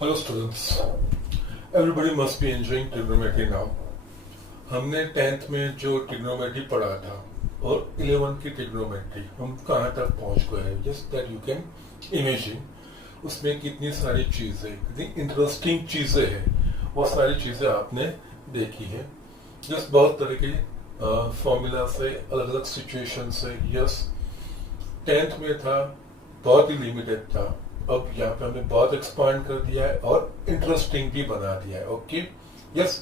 Hello students, everybody must be enjoying trigonometry now. हमने 10th में जो ट्रिग्नोमेट्री पढ़ा था और 11th की ट्रिग्नोमेट्री हम कहाँ तक पहुँच गए हैं, just that you can imagine. उसमें कितनी सारी चीज़ें, कितनी इंटरेस्टिंग चीज़ें हैं, वो सारी चीज़ें आपने देखी है। जस्ट बहुत तरह के फॉर्मूला से, अलग अलग सिचुएशन से। यस, 10th में था, बहुत ही लिमिटेड था। अब यहाँ पे हमने बहुत एक्सपांड कर दिया है और इंटरेस्टिंग भी बना दिया है। Okay, yes,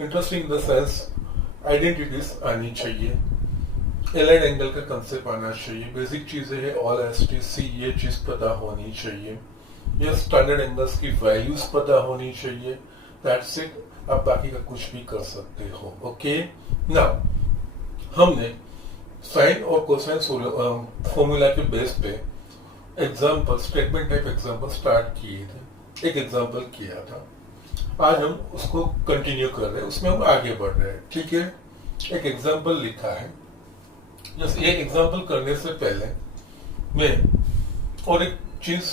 interesting in the sense identities आनी चाहिए, एलाइड एंगल का कंसेप्ट आना चाहिए, बेसिक चीजें है ऑल एस टी सी, ये चीज पता होनी चाहिए। यस, स्टैंडर्ड एंगल्स की वैल्यूज पता होनी चाहिए। दैट्स इट, आप बाकी का कुछ भी कर सकते हो। ओके, नाउ हमने साइन और कोसाइन फॉर्मूला के बेस पे example, statement type example start किए थे। एक एग्जाम्पल किया था, आज हम उसको कंटिन्यू कर रहे हैं, उसमें हम आगे बढ़ रहे हैं। ठीक है, एक एग्जाम्पल लिखा है। जैसे ये एग्जाम्पल करने से पहले मैं और एक चीज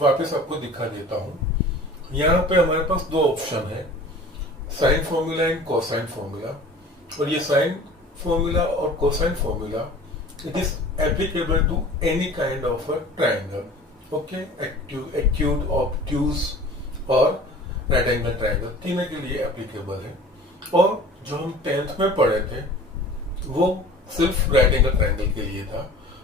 वापस आपको दिखा देता हूं। यहाँ पे हमारे पास दो ऑप्शन है, sine formula and cosine formula. और ये साइन फॉर्मूला और cosine formula, it is applicable to any kind of a triangle. Okay, acute, obtuse और right angle triangle, तीनों के लिए एप्लीकेबल है। और जो हम 10th में पढ़े थे वो सिर्फ राइट एंगल ट्रायंगल के लिए था।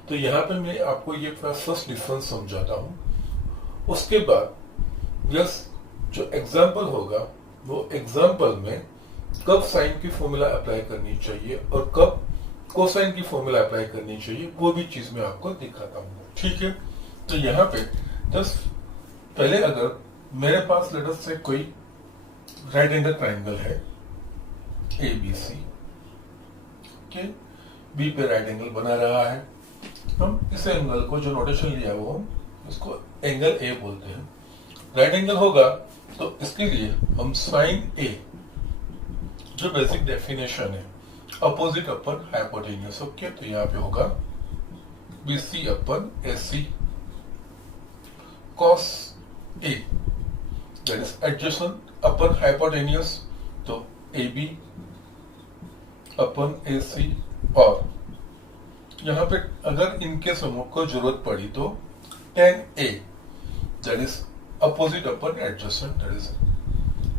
तो यहाँ पे मैं आपको ये फर्स्ट डिफरेंस समझाता हूँ। उसके बाद यस, जो एग्जाम्पल होगा वो एग्जाम्पल में कब साइन की फॉर्मूला अप्लाई करनी चाहिए और कब कोसाइन की फॉर्मूला अप्लाई करनी चाहिए, वो भी चीज मैं आपको दिखाता हूँ। ठीक है, तो यहाँ पे जस्ट पहले अगर मेरे पास लेटर से कोई राइट एंगल ट्राइंगल है A B C, okay, B पे राइट एंगल बना रहा है, हम इस एंगल को जो नोटेशन लिया वो हम इसको एंगल ए बोलते हैं। राइट एंगल होगा तो इसके लिए हम साइन ए, जो बेसिक डेफिनेशन है, अपोजिट अपन हाइपोटेन्यूस। ओके, तो यहाँ पे होगा B C upon A C cos A, that is adjacent upon hypotenuse, तो ए बी अपन ए सी। और यहाँ पे अगर इनके समूह को जरूरत पड़ी तो tan A, that is opposite upon adjacent, that is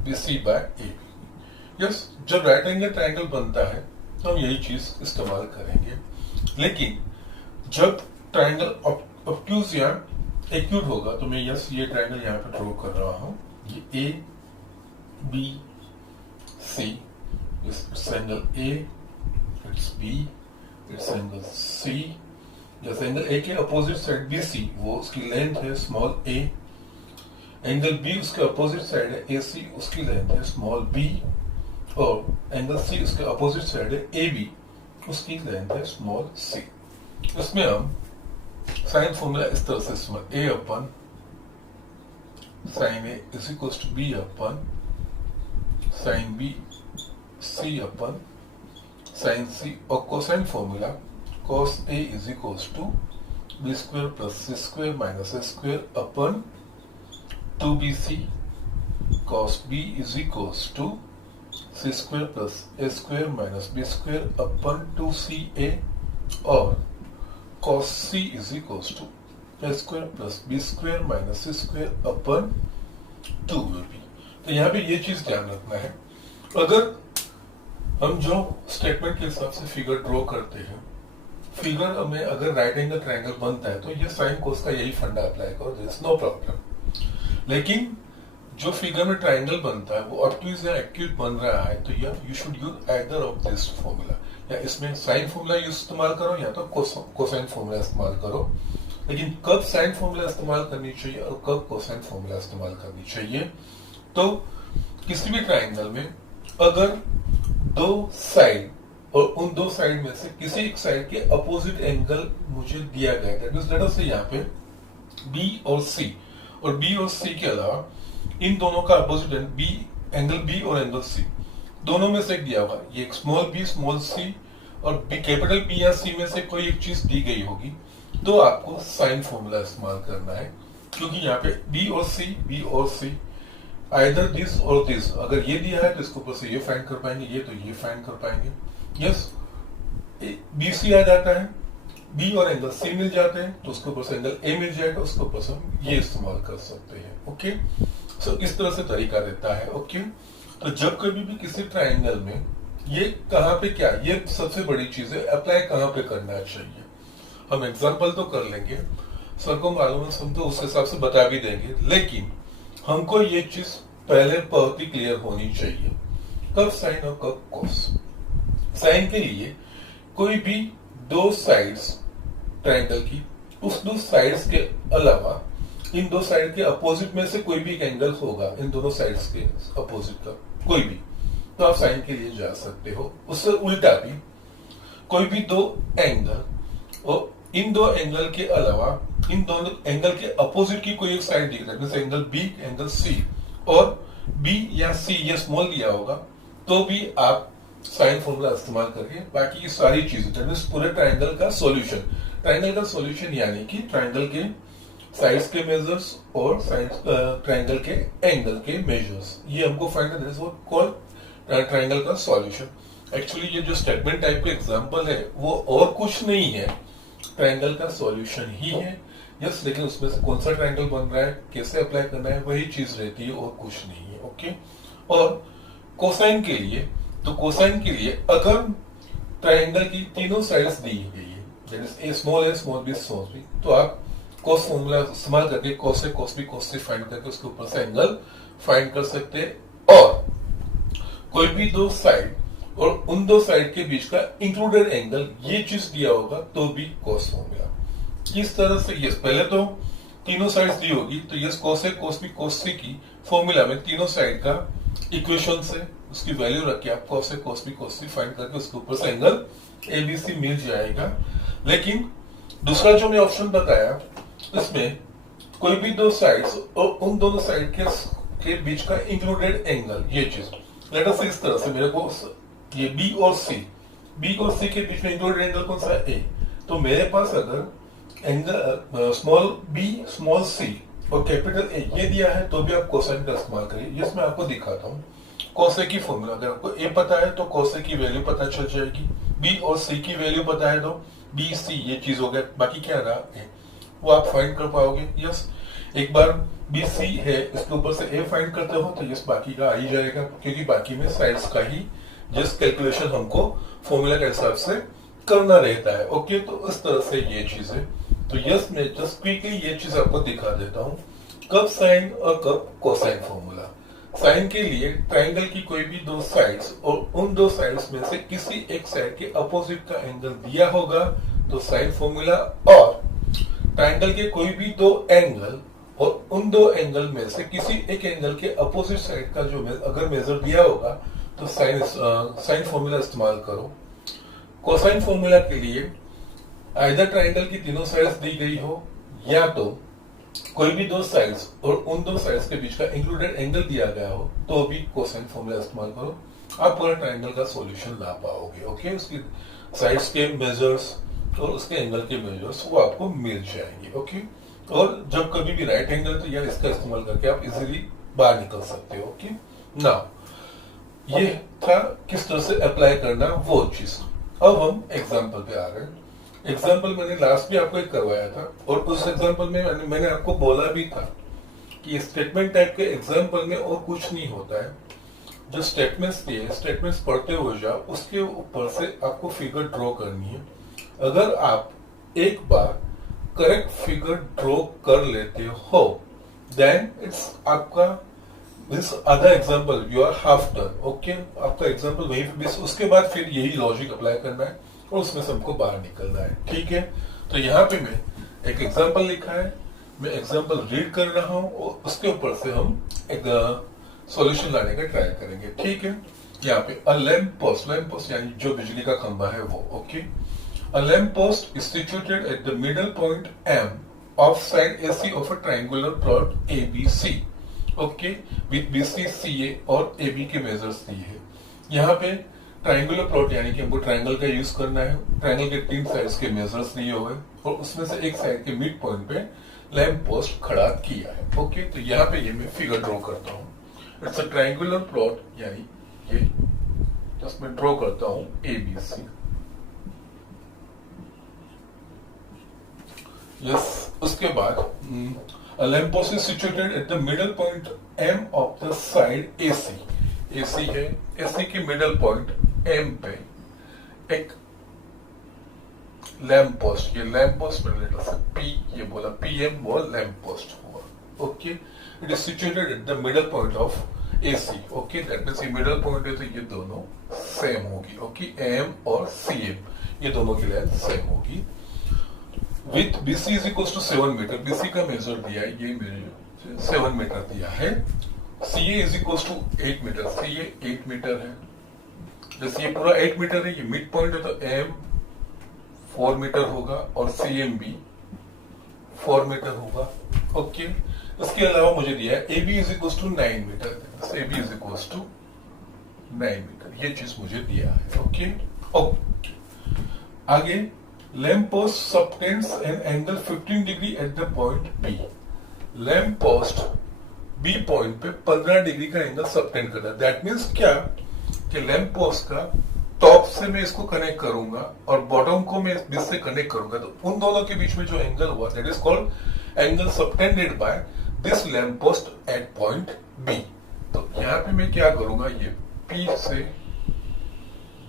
B C by A B. Yes, जब राइट एंगल ट्रायंगल बनता है तो हम यही चीज इस्तेमाल करेंगे। लेकिन जब ट्रायंगल ऑब्ट्यूज या एक्यूट होगा तो मैं यस ये ट्रायंगल यहाँ पे ड्रॉ कर रहा हूँ, ये A B C, it's angle A, it's B, it's angle C. जैसे एंगल ए के अपोजिट साइड बी सी, वो उसकी लेंथ है स्मॉल ए। एंगल बी उसके अपोजिट साइड है ए सी, उसकी लेंथ है स्मॉल बी। और एंगल सी उसके अपोजिट साइड है ए बी, उसकी लेंथ है स्मॉल सी। इसमें हम साइन फॉर्मूला इस तरह से इस्तेमाल, A upon sine A is equal to B upon sine B, C upon sine C. और cosine formula cos A is equal to B square plus C square minus A square upon 2bc। Cos B is equal to C square plus A square minus B square upon 2ca। और cos C is equal to A square plus B square minus C square upon 2ab। तो यहाँ पे ये चीज ध्यान रखना है, अगर हम जो स्टेटमेंट के हिसाब से फिगर ड्रॉ करते हैं, फिगर में अगर राइट एंगल ट्रायंगल बनता है तो ये साइन कोस का यही फंडा अप्लाई करो, देयर इज नो प्रॉब्लम। लेकिन जो फिगर में ट्रायंगल बनता है वो ऑब्ट्यूज या एक्यूट बन रहा है तो you should use either of this formula, या इसमें साइन फॉर्मूला इस्तेमाल करो या तो कोसाइन फॉर्मूला इस्तेमाल करो। लेकिन कब साइन फॉर्मूला इस्तेमाल करनी चाहिए और कब कोसाइन फॉर्मूला इस्तेमाल करनी चाहिए, तो किसी भी ट्रायंगल में अगर दो साइड और उन दो साइड में से किसी एक साइड के अपोजिट एंगल मुझे दिया गया है, लेट अस से यहाँ पे बी और सी, और बी और सी के अलावा इन दोनों का अपोजिट बी, एंगल बी और एंगल सी, दोनों में से दिया होगा, ये एक स्मॉल बी स्मॉल सी और बी कैपिटल बी या सी में से कोई एक चीज दी गई होगी, तो आपको साइन फॉर्मूला इस्तेमाल करना है। क्योंकि यहाँ पे बी और सी आइदर दिस और दिस, अगर ये दिया है तो इसके ऊपर से ये फाइंड कर पाएंगे, ये तो ये फाइंड कर पाएंगे। यस, BC आ जाता है, बी और एंगल सी मिल जाते हैं तो उसके ऊपर से एंगल ए मिल जाएगा, उसके ऊपर से हम ये इस्तेमाल कर सकते हैं। ओके, सो इस तरह से तरीका रहता है। ओके, तो जब कभी भी किसी ट्राइंगल में ये कहाँ पे क्या, ये सबसे बड़ी चीज है, अप्लाई कहाँ पे करना चाहिए। हम एग्जांपल तो कर लेंगे, सर को मालूम है, हम तो उस हिसाब से बता भी देंगे, लेकिन हमको ये चीज पहले बहुत ही क्लियर होनी चाहिए, कब साइन और कब कॉस। साइन के लिए कोई भी दो साइड्स ट्राइंगल की, उस दो साइड्स के अलावा इन दो साइड के अपोजिट में से कोई भी एक एंगल होगा, इन दोनों साइड्स के अपोजिट का कोई भी, तो आप साइन के लिए जा सकते हो। उससे उल्टा भी कोई भी दो एंगल और इन दो एंगल के अलावा इन दोनों एंगल के अपोजिट की कोई एक साइड दिख रहा है, जैसे एंगल बी, एंगल सी, और बी या सी ये स्मॉल दिया होगा, तो भी आप साइन फॉर्मूला इस्तेमाल करके बाकी की सारी चीजें, पूरे ट्राइंगल का सॉल्यूशन, ट्राइंगल का सॉल्यूशन यानी कि ट्राइंगल के साइड्स के मेजर्स और ट्राइंगल के एंगल के मेजर्स, ये हमको फाइंड करना है, कॉल्ड ट्राइंगल का सॉल्यूशन। एक्चुअली ये जो स्टेटमेंट टाइप का एग्जांपल है वो और कुछ नहीं है, ट्राइंगल का सॉल्यूशन ही है। यस, लेकिन उसमें से कौन सा ट्राइंगल बन रहा है, कैसे अप्लाई करना है, वही चीज रहती है और कुछ नहीं है। ओके, और कोसाइन के लिए, तो कोसाइन के लिए अगर ट्राइंगल की तीनों साइड्स दी गई है, that is A small B small B, तो आप कॉस फॉर्मूला इस्तेमाल करके cos A cos B cos C find करके उसके ऊपर से एंगल फाइंड कर सकते हैं। और कोई भी दो साइड और उन दो साइड के बीच का इंक्लूडेड एंगल, ये चीज दिया होगा तो भी कॉस फॉर्मूला। इस तरह से यस, पहले तो तीनों साइड्स दी होगी तो yes cos A cos B cos सी की फॉर्मूला में तीनों साइड का इक्वेशन से उसकी वैल्यू रख के आप cos A cos B cos C find करके उसके ऊपर से एंगल एबीसी मिल जाएगा। लेकिन दूसरा जो मैं ऑप्शन बताया, इसमें कोई भी दो साइड्स और उन दोनों साइड के बीच का इंक्लूडेड एंगल, ये चीज लेट अस से इस तरह से मेरे को ये बी और सी के बीच में इंक्लूडेड एंगल कौन सा है, ए, तो मेरे पास अगर angle small B small C और कैपिटल ए ये दिया है तो भी आप कोसाइन का इस्तेमाल करिए। ये मैं आपको दिखाता हूँ। कोसे की फॉर्मूला, अगर आपको ए पता है तो कोसे की वैल्यू पता चल जाएगी, बी और सी की वैल्यू पता है तो बी सी ये चीज हो गया, बाकी क्या रहा ए, वो आप फाइंड कर पाओगे। यस, एक बार बी सी है इसके ऊपर से ए फाइंड करते हो तो यस बाकी का आ ही जाएगा, क्योंकि बाकी में साइड्स का ही जस्ट कैलकुलेशन हमको फॉर्मूला के हिसाब से करना रहता है। ओके, तो इस तरह से ये चीज है। तो यस, मैं जस्ट क्विकली ये चीज आपको दिखा देता हूँ, कब साइन और कब कोसाइन फॉर्मूला। साइन के लिए ट्राइंगल की कोई भी दो साइड्स और उन दो साइड्स में से किसी एक साइड के अपोजिट का एंगल दिया होगा तो साइन फॉर्मूला, और ट्राइंगल के कोई भी दो एंगल और उन दो एंगल में से किसी एक एंगल के अपोजिट साइड का जो अगर मेजर दिया होगा तो साइन फॉर्मूला इस्तेमाल करो। कोसाइन फॉर्मूला के लिए आइदर ट्राइंगल की तीनों साइड्स दी गई हो या तो कोई भी दो साइड्स और उन दो साइड्स के बीच का इंक्लूडेड एंगल दिया गया हो तो भी कोसाइन फॉर्मूला इस्तेमाल करो, आप पूरा ट्राइंगल का सॉल्यूशन ला पाओगे। ओके, उसकी साइड्स के मेजर्स और उसके एंगल के मेजर्स वो आपको मिल जाएंगे। ओके, और जब कभी भी राइट एंगल तो यार इसका इस्तेमाल करके आप इजीली बाहर निकल सकते हो। ओके, नाउ ये था किस तरह से अप्लाई करना वो चीज। अब हम एग्जाम्पल पे आ गए। एग्जाम्पल मैंने लास्ट भी आपको एक करवाया था और उस एग्जाम्पल में मैंने आपको बोला भी था कि स्टेटमेंट टाइप के एग्जाम्पल में और कुछ नहीं होता है, जो स्टेटमेंट्स दिए स्टेटमेंट्स पढ़ते हुए जाओ, उसके ऊपर से आपको फिगर ड्रॉ करनी है। अगर आप एक बार करेक्ट फिगर ड्रॉ कर लेते हो देन इट्स आपका this other example you are half done. Okay, आपका एग्जाम्पल वही पे, उसके बाद फिर यही लॉजिक अप्लाई करना है और उसमें से हमको बाहर निकलना है। ठीक है, तो यहाँ पे मैं एक एग्जाम्पल लिखा है, मैं एग्जाम्पल रीड कर रहा हूँ और उसके ऊपर से हम एक सॉल्यूशन लाने का ट्राई करेंगे। ठीक है, यहाँ पे अ लैंप पोस्ट यानी जो बिजली का खंभा है वो। Okay, a lamp post is situated at the middle point M of side AC of a triangular plot ABC. Okay, with BC CA और एबी के मेजर्स दिए हैं। यहाँ पे ट्रायंगुलर प्लॉट यानी कि हमको ट्रायंगल का यूज करना है, ट्रायंगल के तीन साइड्स के मेजर्स दिए हुए और उसमें से एक साइड के मिड पॉइंट पे लैंप पोस्ट खड़ा किया है। ओके, तो यहाँ पे ये मैं फिगर ड्रॉ करता हूँ। इट्स अ ट्रायंगुलर प्लॉट, यानी ये जस्ट मैं ड्रॉ करता हूं ABC। यस, उसके बाद a lamppost is situated at the middle point M of the side AC। AC है, AC के मिडल पॉइंट M पे एक लैम्प पोस्ट, ये लैम्प पोस्ट मैंने लेटर से P ये बोला, PM वो लैम्प पोस्ट हुआ। Okay, it is situated at the middle point of AC। Okay, that means ये मिडल पॉइंट है तो ये दोनों सेम होगी। ओके, M और CM ये दोनों की लेंथ सेम होगी। With BC is equal to 7 metre, BC का मेजर दिया है, ये मेजर 7 मीटर दिया है। CA is equal to 8 metre, CA 8 metre है। जैसे ये पूरा 8 मीटर है, ये मिड पॉइंट है तो M 4 मीटर होगा और CM भी 4 मीटर होगा। ओके, इसके अलावा मुझे दिया है AB is equal to 9 metre, AB is equal to 9 metre, ये चीज मुझे दिया है। ओके, ओके, आगे lamp post subtends an angle 15 degree at the point B। Lamp post B point पे 15 डिग्री का एंगल सबटेंड करता है। दैट मीन्स क्या कि लैम्प पोस्ट का टॉप से मैं इसको कनेक्ट करूंगा और बॉटम को मैं बीच से कनेक्ट करूंगा, तो उन दोनों के बीच में जो एंगल हुआ that is called angle subtended by this lamp post at point B। तो यहाँ पे मैं क्या करूंगा, ये P से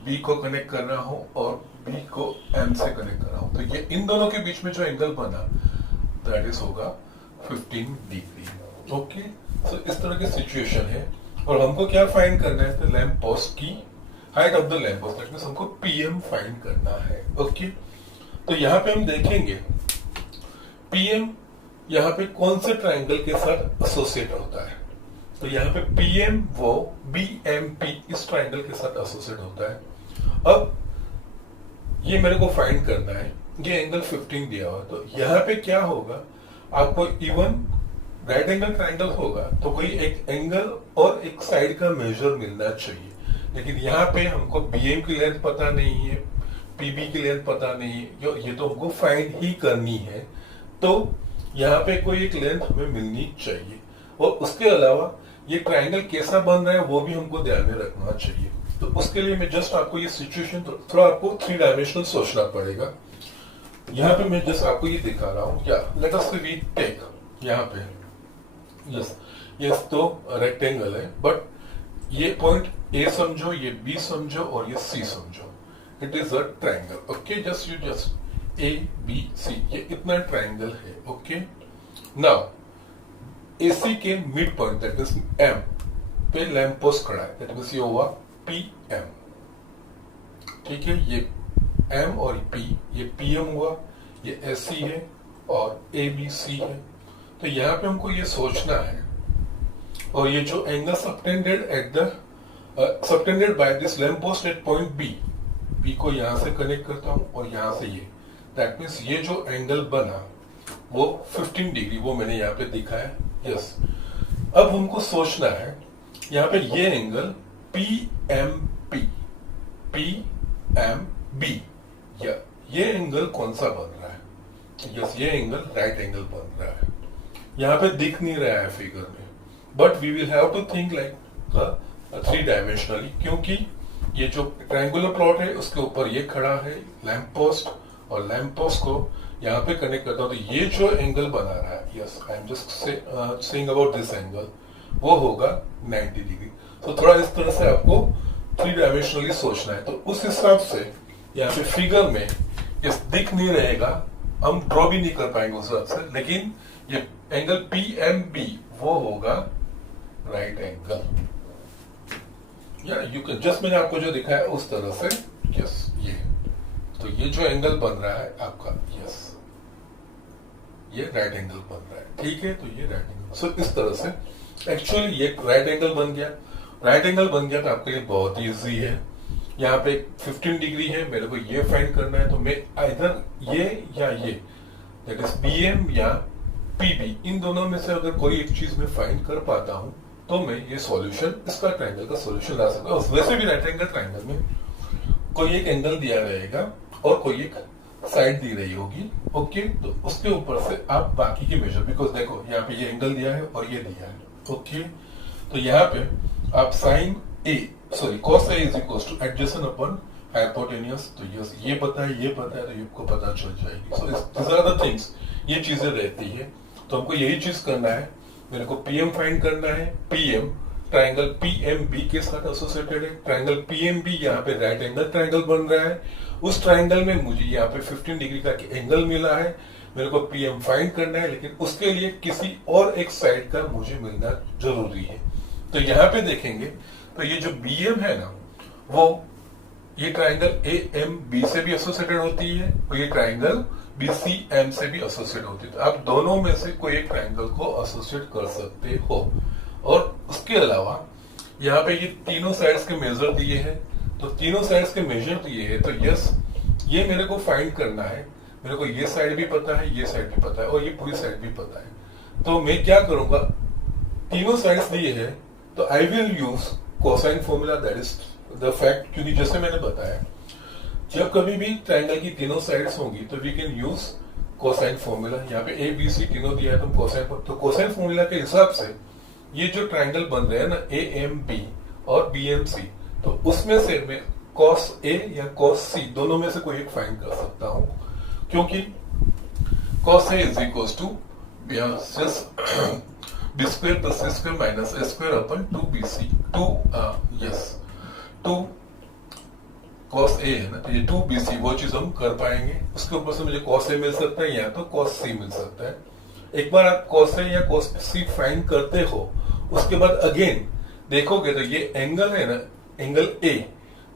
B को कनेक्ट कर रहा हूं और B को M से कनेक्ट कर रहा हूं, तो ये इन दोनों के बीच में जो एंगल बना दैट इज होगा 15 डिग्री। ओके, तो इस तरह की सिचुएशन है और हमको क्या फाइंड करना है, तो लैम्प पोस्ट की height of the lamp post, that means हमको PM फाइंड करना है। ओके, तो यहाँ पे हम देखेंगे PM यहाँ पे कौन से ट्राइंगल के साथ एसोसिएट होता है। तो यहाँ पे PM वो BMP इस ट्राइंगल के साथ एसोसिएट होता है। अब ये मेरे को फाइंड करना है, ये एंगल 15 दिया हुआ, तो यहाँ पे क्या होगा, आपको इवन राइट एंगल ट्राइंगल होगा तो कोई एक एंगल और एक साइड का मेजर मिलना चाहिए, लेकिन यहाँ पे हमको BM की लेंथ पता नहीं है, PB की लेंथ पता नहीं है, ये तो हमको फाइंड ही करनी है। तो यहाँ पे कोई एक लेंथ हमें मिलनी चाहिए और उसके अलावा ये ट्राइंगल कैसा बन रहा है वो भी हमको ध्यान में रखना चाहिए। तो उसके लिए मैं जस्ट आपको ये सिचुएशन थोड़ा आपको 3 डायमेंशनल सोचना पड़ेगा। यहाँ पे मैं जस्ट आपको ये दिखा रहा हूँ, क्या लेट अस से वी टेक यहाँ पे यस तो रेक्टेंगल है, बट ये पॉइंट A समझो, ये B समझो और ये C समझो, it is a triangle. Okay, just you just ABC, ये इतना ट्राइंगल है। ओके, नाउ AC के mid point that means M पे लैम्प पोस्ट खड़ा है, दैट मींस ये हुआ PM। ठीक है, ये M और P, ये PM हुआ, ये SC है और ABC है। तो यहाँ पे हमको ये सोचना है, और ये जो angle subtended by this lamp post at point B को यहाँ से कनेक्ट करता हूँ और यहाँ से ये, दैट मीन्स ये जो एंगल बना वो 15 डिग्री, वो मैंने यहाँ पे दिखाया। यस, अब हमको सोचना है यहाँ पे ये एंगल PMB, या ये एंगल कौन सा बन रहा है। यस, ये एंगल राइट एंगल बन रहा है, यहाँ पे दिख नहीं रहा है फिगर में, but we will have to think like 3 dimensionally, क्योंकि ये जो ट्रायंगुलर प्लॉट है उसके ऊपर ये खड़ा है लैम्प पोस्ट, और लैम्प पोस्ट को यहाँ पे कनेक्ट करता हूं, तो ये जो एंगल बना रहा है, yes I am just saying about this angle, वो होगा 90 डिग्री। तो थोड़ा इस तरह से आपको 3 डायमेंशनली सोचना है। तो उस हिसाब से यहाँ पे फिगर में इस दिख नहीं रहेगा, हम ड्रॉ भी नहीं कर पाएंगे उस हिसाब से, लेकिन ये एंगल PMB वो होगा राइट एंगल, या यू कैन जस्ट मैंने आपको जो दिखाया उस तरह से। यस, ये तो ये जो एंगल बन रहा है आपका, यस ये राइट एंगल बन रहा है। ठीक है, तो ये राइट एंगल, सो इस तरह से एक्चुअली ये राइट एंगल बन गया। राइट एंगल बन गया तो आपके लिए बहुत इजी है। यहाँ पे 15 डिग्री है, मेरे को ये फाइंड करना है, तो मैं इधर ये या ये दैट इज BM या PB, इन दोनों में से अगर कोई एक चीज में फाइंड कर पाता हूं तो मैं ये सॉल्यूशन, इसका ट्रायंगल का सॉल्यूशन ला सकता हूं। वैसे भी राइट एंगल ट्रायंगल में कोई एक एंगल दिया रहेगा और कोई एक साइड दी रही होगी। ओके, तो उसके ऊपर से आप बाकी की मेजर, बिकॉज देखो यहाँ पे ये एंगल दिया है और ये दिया है। ओके, तो यहाँ पे आप sine A sorry cos A is equal to adjacent upon hypotenuse, तो ये पता है, ये पता है, तो ये आपको पता चल जाएगी। So this are the things, ये चीजें रहती है। तो हमको यही चीज करना है, मेरे को पीएम फाइंड करना है। पीएम ट्राइंगल पीएमबी के साथ एसोसिएटेड है। ट्राइंगल पीएमबी यहाँ पे राइट एंगल ट्राइंगल बन रहा है। उस ट्राइंगल में मुझे यहाँ पे 15 डिग्री का एंगल मिला है। मेरे को पीएम फाइंड करना है, लेकिन उसके लिए किसी और एक साइड का मुझे मिलना जरूरी है। तो यहाँ पे देखेंगे तो ये जो बीएम है ना, वो ये ट्राइंगल ए एम बी से भी एसोसिएटेड होती है और ये ट्राइंगल बी सी एम से भी एसोसिएट होती है। तो आप दोनों में से कोई एक ट्राइंगल को एसोसिएट कर सकते हो। और उसके अलावा यहाँ पे ये तीनों साइड्स के मेजर दिए हैं, तो तीनों साइड्स के मेजर दिए हैं, तो यस ये मेरे को फाइंड करना है। मेरे को ये साइड भी पता है, ये साइड भी पता है और ये पूरी साइड भी पता है। तो मैं क्या करूंगा, तीनों साइड्स दिए हैं तो I will use cosine formula, that is the fact. क्योंकि जैसे मैंने बताया, जब कभी भी ट्राइंगल की तीनों साइड्स होंगी तो we can use cosine formula. यहाँ पे ए बी सी तीनों दिया है, तो कोसाइन, तो कोसाइन फॉर्मूला के हिसाब से ये जो ट्राइंगल बन रहे हैं ना ए एम बी और बी एम सी, तो उसमें से मैं कॉस ए या कॉस सी दोनों में से कोई एक फाइंड कर सकता हूं। क्योंकि cos A is equal to B square plus C square minus A square upon 2bc 2 cos A है ना, तो ये 2bc वो चीज हम कर पाएंगे। उसके ऊपर से मुझे कॉस ए मिल सकता है या तो कॉस सी मिल सकता है। एक बार आप कॉस ए या कॉस सी फाइंड करते हो, उसके बाद अगेन देखोगे तो ये एंगल है ना, एंगल ए,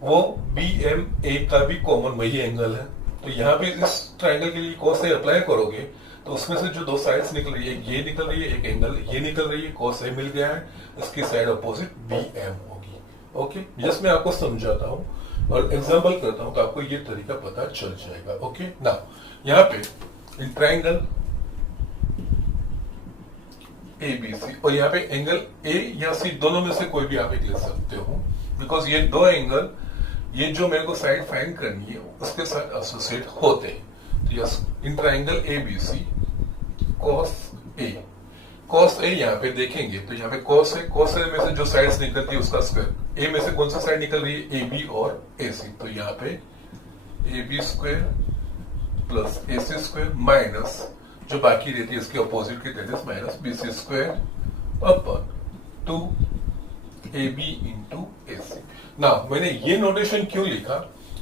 वो बी एम ए का भी कॉमन वही एंगल है। तो यहाँ पे इस ट्राइंगल के लिए कॉस ए अप्लाई करोगे तो उसमें से जो दो साइड्स निकल रही है, ये निकल रही है, एक एंगल ये निकल रही है, कॉस ए मिल गया है, इसकी साइड अपोजिट बी एम होगी। ओके, जस्ट मैं आपको समझाता हूँ और एग्जाम्पल करता हूँ तो आपको ये तरीका पता चल जाएगा। ओके, नाउ यहाँ पे इन ट्राइंगल ए बी सी, और यहाँ पे एंगल ए या सी दोनों में से कोई भी आप एक ले सकते हो, बिकॉज ये दो एंगल, ये जो मेरे को साइड फाइंड करनी है उसके साथ एसोसिएट होते हैं। तो yes, in triangle A B C cos A, cos A यहाँ पे देखेंगे तो यहाँ पे कॉस ए में से जो साइड्स निकलती है उसका स्क्वायर, ए में से कौन सा साइड निकल रही है, ए बी और ए सी, तो यहाँ पे A B square plus A C square minus जो बाकी रहती है इसके अपोजिट की, that is minus B C square upon 2ab into A C. ना मैंने ये नोटेशन क्यों लिखा,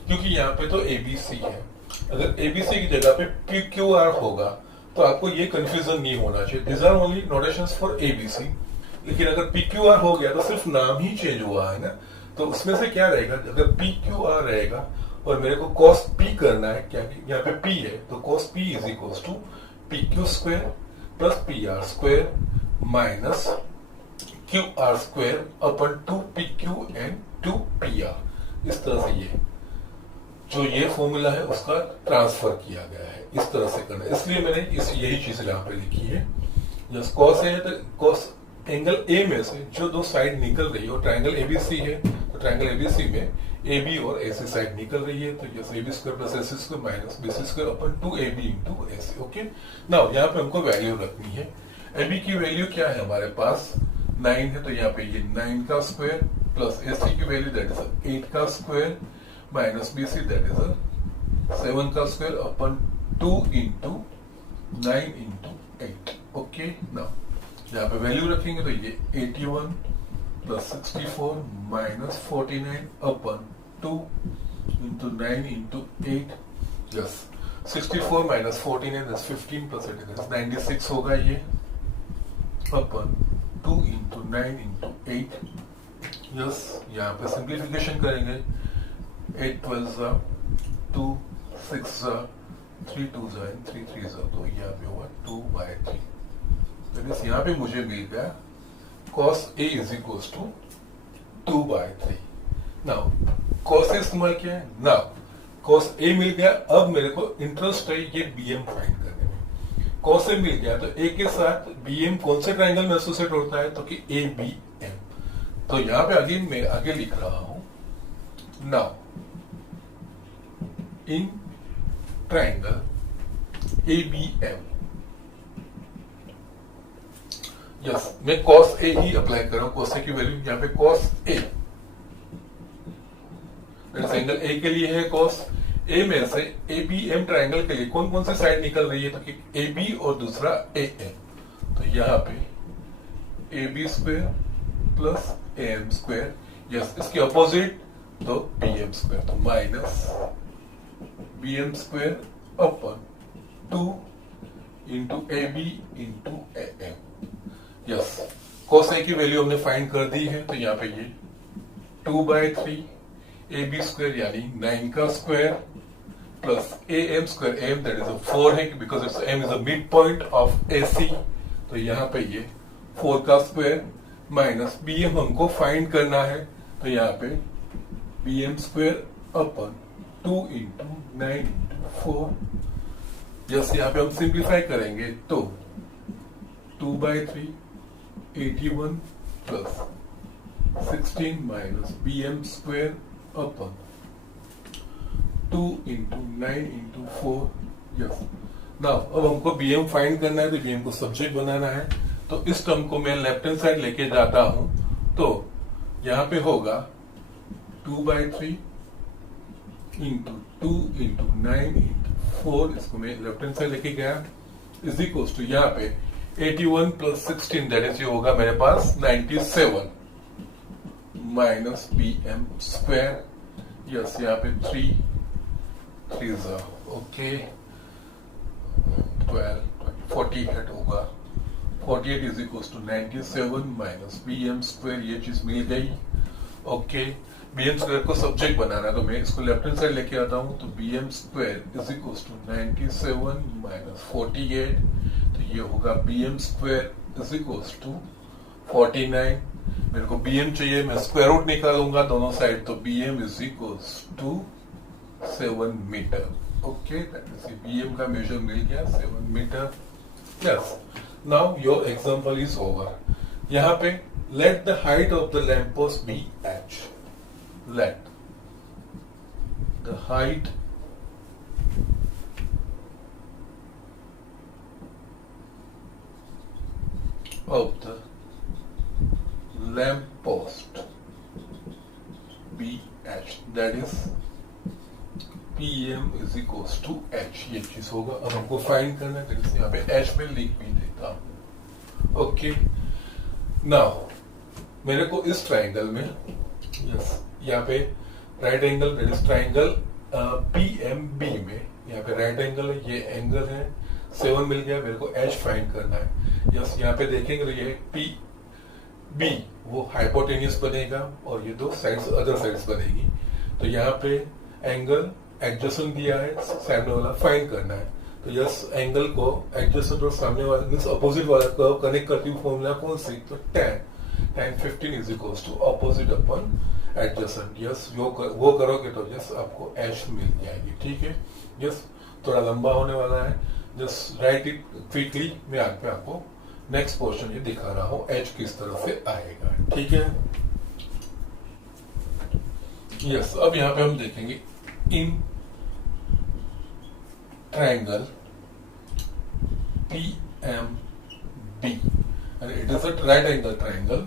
क्योंकि यहाँ पे तो एबीसी है, अगर एबीसी की जगह पे पी क्यू आर होगा तो आपको ये कंफ्यूजन नहीं होना चाहिए। This are only notations for ABC. लेकिन अगर पी क्यू आर हो गया तो सिर्फ नाम ही चेंज हुआ है ना, तो उसमें से क्या रहेगा, अगर पी क्यू आर रहेगा और मेरे को कॉस पी करना है, क्या यहाँ पे पी है तो cos P is equal to P Q square plus P R square minus Q R square upon 2pq and 2pr। इस तरह से ये जो ये फॉर्मूला है उसका ट्रांसफर किया गया है, इस तरह से करना है। इसलिए मैंने इस यही चीज यहाँ पे लिखी है। जस्ट कॉस है तो कॉस एंगल ए में से जो दो साइड निकल रही है, और ट्राइंगल एबीसी है तो ट्राइंगल एबीसी में ए बी और ए सी साइड निकल रही है, तो yes A B square plus A C square minus B C square upon 2ab into A C. Okay, now यहाँ पे हमको वैल्यू रखनी है। ए बी की वैल्यू क्या है हमारे पास, 9 है, तो यहाँ पे ये 9 का स्क्वायर प्लस ए सी की वैल्यू दैट इज 8 का square minus B C that is 7 का square upon 2 into 9 into 8। Okay, now यहाँ पे वैल्यू रखेंगे तो ये 81 plus 64 minus 49 upon 2 into 9 into 8, yes 64 minus 49 is 15 plus 8 96 होगा ये, अपन 2 इंटू 9 इंटू 8, यस यहाँ पे सिंप्लीफिकेशन करेंगे, 8 12 जा 2 6 जा 3 2 जा 3 3 जा, तो यहाँ पे हुआ 2/3। यहाँ पे मुझे मिल गया cos a is equal to 2/3। Now cos a इस्तेमाल किया है, नाउ cos a मिल गया। अब मेरे को इंटरेस्ट है ये bm फाइंड करने में। cos a मिल गया तो a के साथ bm कौन से ट्राइंगल में एसोसिएट होता है, तो कि abm। तो यहाँ पे अगेन मैं आगे लिख रहा हूं, now in triangle abm, yes, मैं cos A ही अप्लाई कर रहा हूं, cos A की वैल्यू यहाँ पे cos A, एंगल A के लिए है cos A में से ABM ट्राइंगल के लिए कौन कौन सी साइड निकल रही है, तो AB और दूसरा AM, तो यहाँ पे AB square plus AM square, yes, इसके अपोजिट तो BM स्क्वायर, तो minus BM square upon 2 into AB into AM, yes, cos A की वैल्यू हमने फाइंड कर दी है, तो यहाँ पे ये 2/3 AB स्क्वायर यानी 9 का square plus AM square, AM that is 4 है because it's M is the mid point of AC, तो यहाँ पे ये 4 का स्क्वायर माइनस BM हमको फाइंड करना है, तो यहाँ पे BM square upon 2 into 9 into 4, yes, यहाँ पे हम सिंप्लीफाई करेंगे तो 2/3 81 plus 16 minus BM square upon 2 into 9 into 4, yes. Now अब हमको BM फाइंड करना है, तो BM को सब्जेक्ट बनाना है, तो इस टर्म को मैं लेफ्ट हैंड साइड लेके जाता हूं, तो यहाँ पे होगा 2/3 इंटू 2 इंटू 9 इंटू 4, इसको मैं लेफ्ट हैंड साइड लेके गया, इज इक्वल टू यहाँ पे 81 प्लस 16 दैट इज ये होगा मेरे पास 97 माइनस BM स्क्वायर, यस, यहाँ पे 3 ओके 12 48 होगा, 48 is equal to 97 minus BM square, ये चीज मिल गई, ओके। BM स्क्वायर को सब्जेक्ट बनाना है, तो मैं इसको लेफ्ट हैंड साइड लेके आता हूं, तो BM square is equal to 97 minus 48, तो ये होगा BM square is equal to 49, मेरे को BM चाहिए, मैं स्क्वायर रूट निकालूंगा दोनों साइड, तो BM is equal to 7 metre, okay, BM का मेजर मिल गया 7 metre, yes. Now your example is over. यहाँ पे let the height of the lamp post be h, let the height of the lamp post be h, that is PM is equals to h, ये चीज होगा। अब हमको find करना है, तो यहाँ पे h में लिख भी देता हूं, ओके। नाउ मेरे को इस ट्राइंगल में, यस, यहाँ पे right angle that is triangle PMB में, यहाँ पे राइट एंगल है, ये एंगल है, 7 मिल गया, मेरे को h फाइंड करना है, यस। यहाँ पे देखेंगे तो ये PB वो हाइपोटेन्यूस बनेगा और ये दो साइड्स अदर साइड्स बनेगी, तो यहाँ पे एंगल एडजेसेंट दिया है, सामने वाला फाइंड करना है, तो यस, एंगल को एडजेसेंट और सामने वाला मींस अपोजिट वाला को कनेक्ट करती हुई फॉर्मूला कौन सी, तो tan 15 is equals to opposite upon adjacent, yes, वो करोगे तो यस आपको h मिल जाएगी, ठीक है, यस। थोड़ा लंबा होने वाला है, जस्ट राइट इट क्विकली, मैं आगे पे आपको नेक्स्ट पोर्शन ये दिखा रहा हूं h किस तरह से आएगा, ठीक है, यस। अब यहाँ पे हम देखेंगे in triangle PMB and it is a right angle triangle,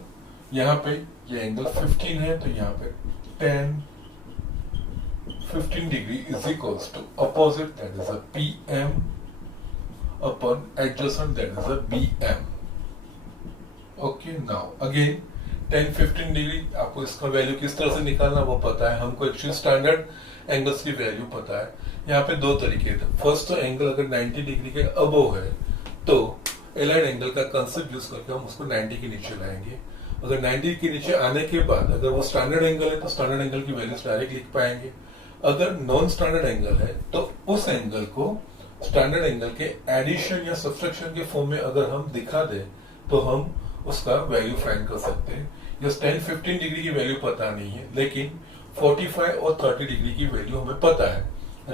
यहाँ पे ये एंगल 15 है, तो यहाँ पे tan 15 degree is equals to opposite that is uh PM upon adjacent that is uh BM, ओके। नाउ अगेन tan 15 डिग्री, आपको इसका वैल्यू किस तरह से निकालना वो पता है, हमको एक्चुअली स्टैंडर्ड एंगल्स की वैल्यू पता है। यहाँ पे दो तरीके थे, फर्स्ट तो एंगल अगर 90 डिग्री के अबोव है तो एलाइड एंगल का कंसेप्ट यूज करके हम उसको 90 के नीचे लाएंगे, अगर 90 के नीचे आने के बाद अगर वो स्टैंडर्ड एंगल है तो स्टैंडर्ड एंगल की वैल्यूज डायरेक्ट लिख पाएंगे, अगर नॉन स्टैंडर्ड एंगल है तो उस एंगल को स्टैंडर्ड एंगल के एडिशन या सब्सट्रैक्शन के फॉर्म में अगर हम दिखा दे तो हम उसका वैल्यू फाइंड कर सकते हैं। जस्ट 10-15 डिग्री की वैल्यू पता नहीं है, लेकिन 45 और 30 डिग्री की वैल्यू हमें पता है।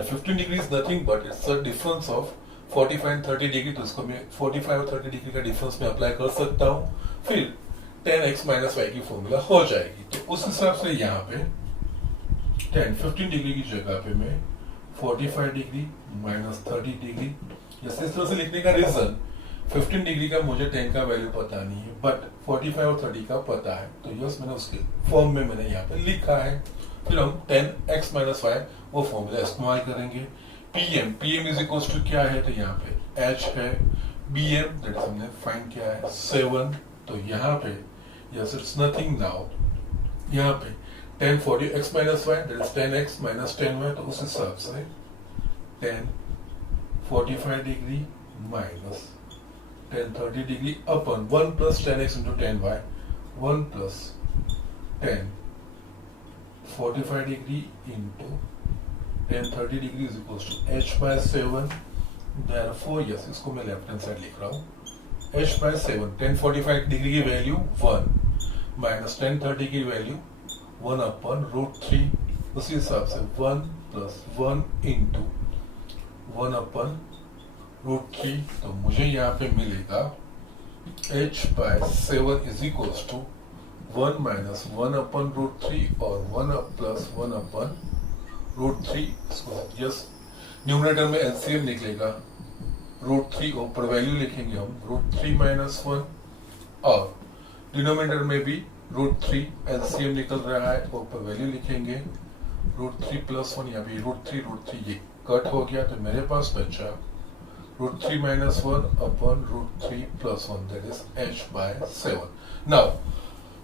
15 degree is nothing but it's a difference of 45 and 30 degree, तो इसको मैं 45 और 30 डिग्री का डिफरेंस में अप्लाई कर सकता हूँ, फिर 10x माइनस वाई की फॉर्मूला हो जाएगी। तो उस हिसाब से यहाँ पे 15 डिग्री की जगह पे मैं 45 डिग्री माइनस 30 डिग्री इस तरह से लिखने का रीजन, 15 डिग्री का मुझे 10 का वैल्यू पता नहीं है, बट 45 और 30 का पता है, तो यस मैंने उसके फॉर्म में मैंने यहाँ पे लिखा है। फिर हम 10x माइनस वाई वो फॉर्मूला इस्तेमाल करेंगे। पीएम इज इक्वल टू क्या है, तो यहाँ पे h है, बीएम दैट हमने फाइंड किया है 7, तो यहाँ पे यस इट्स नथिंग नाउ, यहाँ पे 10 40 x minus y that is 10x minus 10y, तो उस हिसाब से 10 45 degree minus 10 30 degree upon 1 plus 10x into 10y, 1 plus 10 45 degree into 10 30 degree is equal to h by 7, therefore yes इसको मैं left hand side लिख रहा हूँ, h बाय 7 10 45 डिग्री की वैल्यू 1 माइनस 10 30 की वैल्यू 1 अपन रूट 3, उसी हिसाब से 1 प्लस 1 इंटू 1 अपन रूट 3, तो मुझे यहाँ पे मिलेगा h by 7 is equal to 1 minus 1 upon root 3 और 1 plus 1 upon root 3, yes numerator में एलसीएम निकलेगा रूट 3, ऊपर वैल्यू लिखेंगे हम रूट 3 माइनस 1, और डिनोमिनेटर में भी रूट 3 एलसीएम निकल रहा है, ऊपर वैल्यू लिखेंगे रूट 3 प्लस 1, यहाँ भी रूट 3 ये कट हो गया, तो मेरे पास बचा root 3 minus 1 upon root 3 plus 1 that is h by 7। Now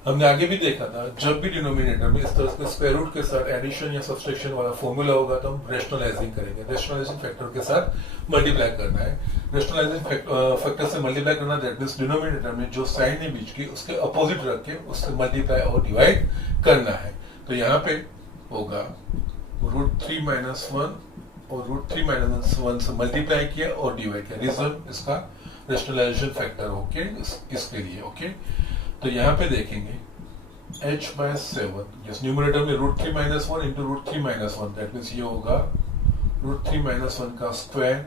हमने आगे भी देखा था, जब भी डिनोमिनेटर में इस तरह के स्क्वायर रूट के साथ एडिशन या सब्सट्रैक्शन वाला फॉर्मूला होगा तो हम रेशनलाइजिंग करेंगे, रेशनलाइजिंग फैक्टर के साथ मल्टीप्लाई करना है। रेशनलाइजिंग फैक्टर से मल्टीप्लाई करना दैट मींस डिनोमिनेटर में जो साइन है बीच की उसके अपोजिट रख के उससे मल्टीप्लाई और डिवाइड करना है, तो यहाँ पे होगा रूट 3 माइनस 1 और रूट 3 माइनस 1 से मल्टीप्लाई किया और डिवाइड किया, रीजन इसका रेशनलाइजेशन फैक्टर ओके इसके लिए ओके। तो यहाँ पे देखेंगे h बाय 7, यस न्यूमरेटर में root 3 minus 1 into root 3 minus 1 that means ये होगा रूट 3 माइनस 1 का स्क्वायर,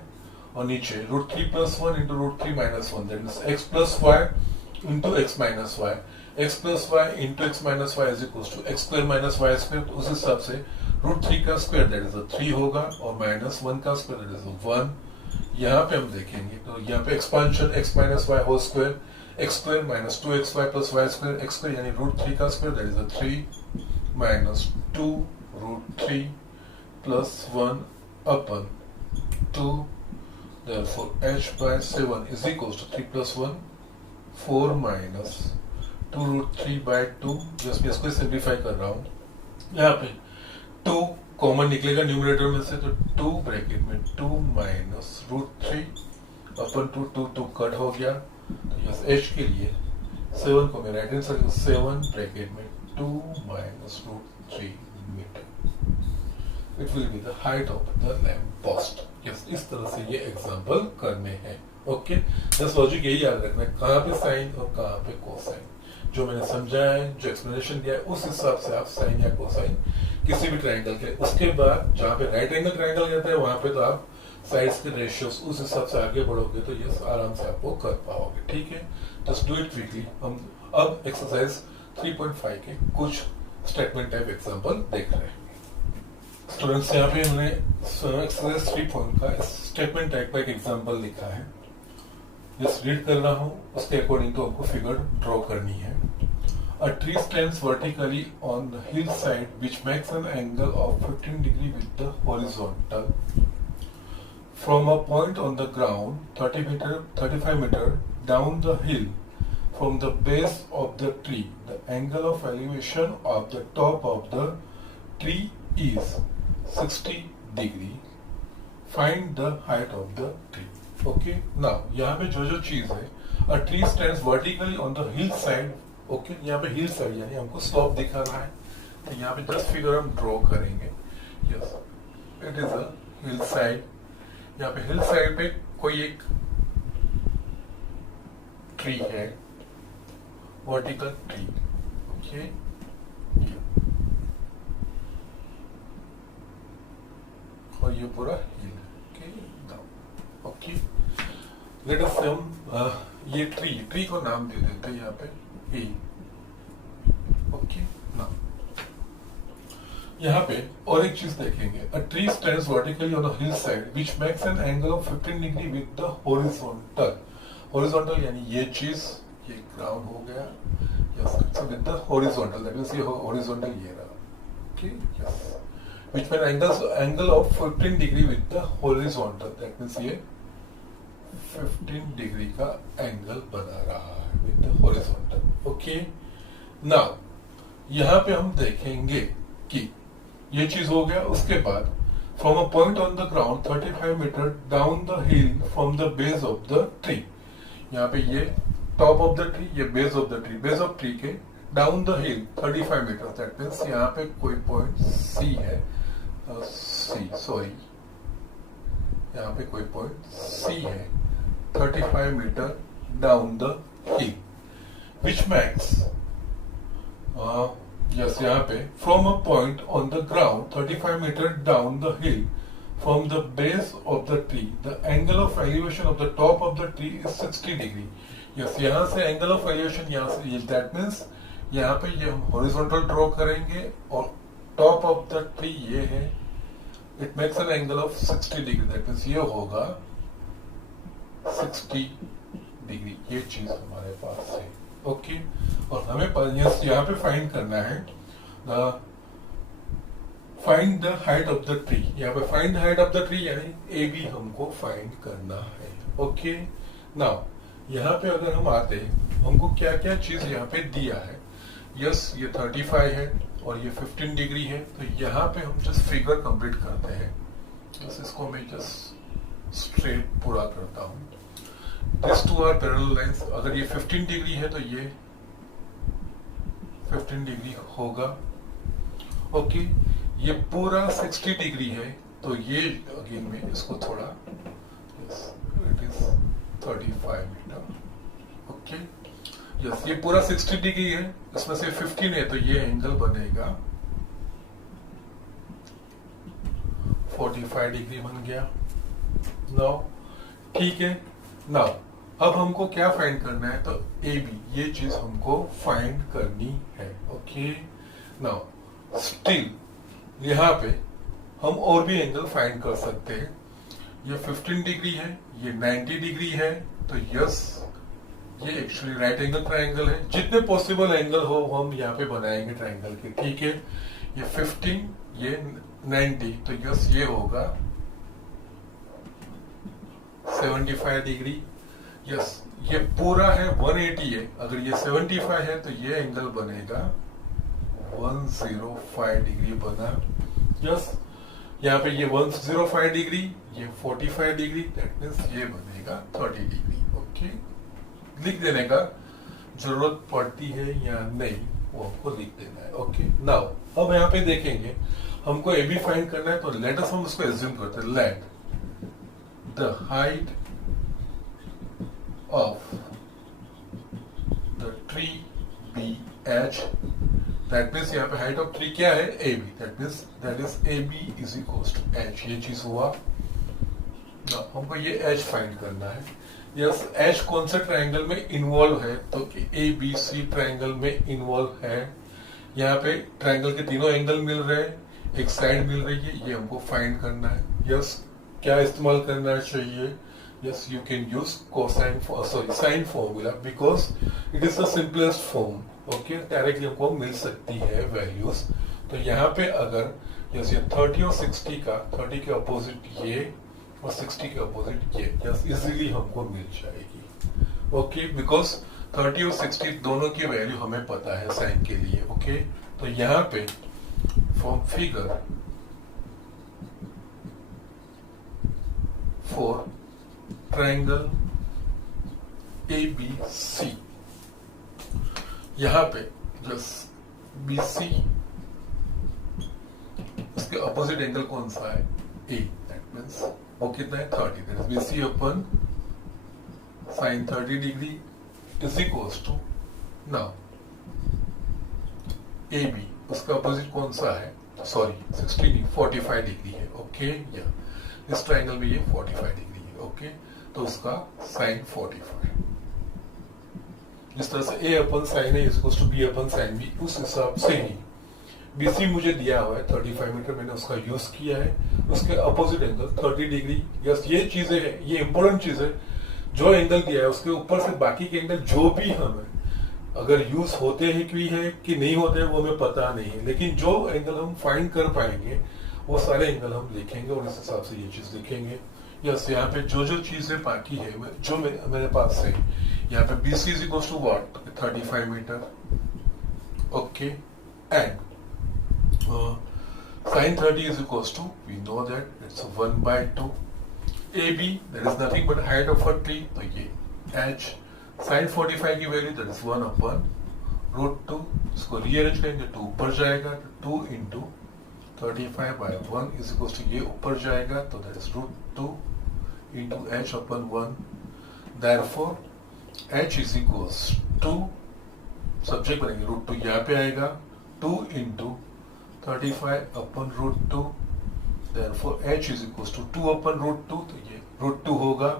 और नीचे root 3 plus 1 into root 3 minus 1 that means x plus y into x minus y, x plus y into x minus y is equal to x square minus y square, तो उस हिसाब से root 3 का square that is 3 होगा और minus 1 का square that is 1। यहाँ पे हम देखेंगे तो यहाँ पे expansion x minus y whole square, x square minus 2xy plus y square, x square यानी रूट 3 का square that is 3 minus 2 root 3 plus 1 upon 2, therefore h by 7 is equals to 3 plus 1 4 minus 2 root 3 by 2, just मैं इसको simplify कर रहा हूँ, यहाँ पे 2 common निकलेगा न्यूमरेटर में से, तो 2 ब्रैकेट में 2 माइनस रूट 3 अपन 2 कट हो गया, तो यस h के लिए 7 को मैं राइट हैंड साइड 7 ब्रैकेट में 2 minus root 3 metre, it will be the height of the lamp post. Yes इस तरह से ये एग्जांपल करने हैं ओके। बस लॉजिक यही याद रखना है, कहाँ पे साइन और कहाँ पे कोसाइन, जो मैंने समझाया है जो एक्सप्लेनेशन दिया है उस हिसाब से आप साइन या कोसाइन किसी भी ट्रायंगल के, उसके बाद जहाँ पे राइट एंगल ट्रायंगल कहते हैं वहां पे तो आप साइड्स के रेशियोस उस हिसाब से आगे बढ़ोगे तो ये आराम से आपको कर पाओगे, ठीक है। Just do it quickly. हम अब एक्सरसाइज 3.5 के कुछ स्टेटमेंट टाइप एग्जांपल देख रहे हैं। स्टूडेंट्स यहाँ पे हमने एक्सरसाइज 3 का स्टेटमेंट टाइप का एक एग्जांपल लिखा है, जस्ट रीड कर रहा हूँ, उसके अकॉर्डिंग तो आपको फिगर ड्रॉ करनी है। A tree stands vertically on the hillside which makes an angle of 15 degree with the horizontal. From a point on the ground 35 meter down the hill from the base of the tree, the angle of elevation of the top of the tree is 60 degree. Find the height of the tree. Okay. Now यहाँ पे जो चीज है, a tree stands vertically on the hillside. Okay यहाँ पे hill side यानी हमको slope दिखाना है, तो यहाँ पे जस्ट फिगर हम ड्रॉ करेंगे। Yes it is a hill side, यहाँ पे हिल साइड पे कोई एक ट्री है, वर्टिकल ट्री ओके, और ये पूरा हिल ओके ओके। लेट अस से हम ये ट्री को नाम दे देते हैं यहाँ पे ओके ना। यहाँ पे और एक चीज देखेंगे, a tree stands vertically on a hillside which makes an angle of 15 degree with the horizontal. Horizontal यानी ये चीज, ये ग्राउंड हो गया, yes, with the horizontal, that means ये हॉरिजॉन्टल ये रहा, okay, yes, which mean angle of 15 degree with the horizontal, that means ये 15 डिग्री का एंगल बना रहा है with the horizontal, okay. Now यहाँ पे हम देखेंगे कि ये चीज हो गया। उसके बाद from a point on the ground 35 metre down the hill from the base of the tree, यहाँ पे ये टॉप ऑफ द ट्री, ये base of the tree, base of tree के down the hill 35 metre, that means यहाँ पे कोई point सी है, सी sorry, यहाँ पे कोई पॉइंट सी है 35 metre down the hill, which max yes, यहाँ पे from a point on the ground 35 metre down the hill from the base of the tree, the angle of elevation of the top of the tree is 60 degree. Yes, यहाँ से angle of elevation यहाँ से, that means यहाँ पे ये हम horizontal draw करेंगे और टॉप ऑफ द ट्री ये है, it makes an angle of 60 degree, that means ये होगा 60 डिग्री, ये चीज हमारे पास है, ओके। और हमें यहाँ पे फाइंड करना है find the height of the tree, यहाँ पे find the height of the tree यानी ए बी हमको फाइंड करना है, ओके। नाउ यहाँ पे अगर हम आते हैं, हमको क्या क्या चीज यहाँ पे दिया है, यस, ये 35 है और ये 15 डिग्री है, तो यहाँ पे हम जस्ट फिगर कंप्लीट करते हैं, बस इसको मैं जस्ट स्ट्रेट पूरा करता हूँ। This two are parallel lines, अगर ये 15 डिग्री है तो ये 15 डिग्री होगा, ओके। ये पूरा 60 डिग्री है तो ये अगेन में इसको थोड़ा, it is 35 metre, okay, yes. ये पूरा 60 डिग्री है, इसमें से 15 है तो ये एंगल बनेगा 45 डिग्री बन गया। नाउ ठीक है, नाउ अब हमको क्या फाइंड करना है, तो ए बी, ये चीज हमको फाइंड करनी है, ओके। नाउ स्टिल यहाँ पे हम और भी एंगल फाइंड कर सकते हैं, ये 15 डिग्री है, ये 90 डिग्री है, तो यस, ये एक्चुअली राइट एंगल ट्राइंगल है, जितने पॉसिबल एंगल हो हम यहाँ पे बनाएंगे ट्राइंगल के, ठीक है। ये 15, ये 90, तो यस ये होगा 75 डिग्री, यस। ये पूरा है 180 है, अगर ये 75 है तो ये एंगल बनेगा 105 डिग्री बना, यस। यहाँ पे ये 105 डिग्री, ये 45 डिग्री, दैट मीन्स ये बनेगा 30 डिग्री, ओके। लिख देने का जरूरत पड़ती है या नहीं, वो हमको लिख देना है, ओके। नाउ अब यहाँ पे देखेंगे हमको ए बी फाइंड करना है, तो लेट अस हम उसको एज्यूम करते हैं, let the height of the tree be H, that means यहाँ पे हाइट ऑफ ट्री क्या है, A B, that means that is A B is equals to H, ये चीज हुआ। हमको ये एच फाइंड करना है, यस। एच कौन सा ट्राइंगल में इन्वॉल्व है, तो ए बी सी ट्राइंगल में इन्वॉल्व है। यहाँ पे ट्राइंगल के तीनों एंगल मिल रहे हैं, एक साइड मिल रही है, ये हमको फाइंड करना है, यस। क्या इस्तेमाल करना चाहिए, yes, you can use cosine sine formula, because it is the simplest form, okay. Directly हमको मिल सकती है वैल्यूज। तो यहाँ पे अगर यस ये 30 और 60 का, 30 के अपोजिट ये और 60 के अपोजिट ये, यस, इजीली हमको मिल जाएगी, ओके। बिकॉज 30 और 60 दोनों की वैल्यू हमें पता है साइन के लिए, ओके। तो यहाँ पे from figure for triangle A B C, यहाँ पे जस्ट बी सी, उसके अपोजिट एंगल कौन सा है, ए, दैट मीन्स वो कितना है 30, that is B C upon sine 30 degree is equals to, now A B, उसका अपोजिट कौन सा है, सॉरी 45 डिग्री है, ओके। या इस ट्राइंगल में ये 45 डिग्री है, ओके। तो उसका साइन 45, जिस तरह से ए अपन साइन है equals to B upon sine B, उस हिसाब से ही बीसी मुझे दिया हुआ है 35 मीटर, मैंने उसका यूज किया है, उसके अपोजिट एंगल 30 डिग्री, यस। ये चीजें है, ये इंपॉर्टेंट चीज है, जो एंगल दिया है उसके ऊपर से बाकी के एंगल जो भी हमें अगर यूज होते हैं कि नहीं होते हैं वो हमें पता नहीं है, लेकिन जो एंगल हम फाइंड कर पाएंगे वो सारे एंगल हम लिखेंगे और इस हिसाब से ये चीज लिखेंगे। यस, यहाँ पे जो जो चीजें बाकी है जो मेरे पास है, यहाँ पे BC is equal to what 35 metre, okay, and sin 30 is equals to, we know that it's 1/2, AB that is nothing but height of a tree, तो ये h, sin 45 की वैल्यू that is 1/√2, इसको रीअरेंज करेंगे तो ऊपर जाएगा, तो 2 into 35/1 is equals to ये ऊपर जाएगा तो that is √2 into h/1, therefore h is equals to, subject बनेंगे √2 यहाँ पे आएगा, 2 into 35/√2, therefore h is equals to 2/√2, तो ये √2 होगा,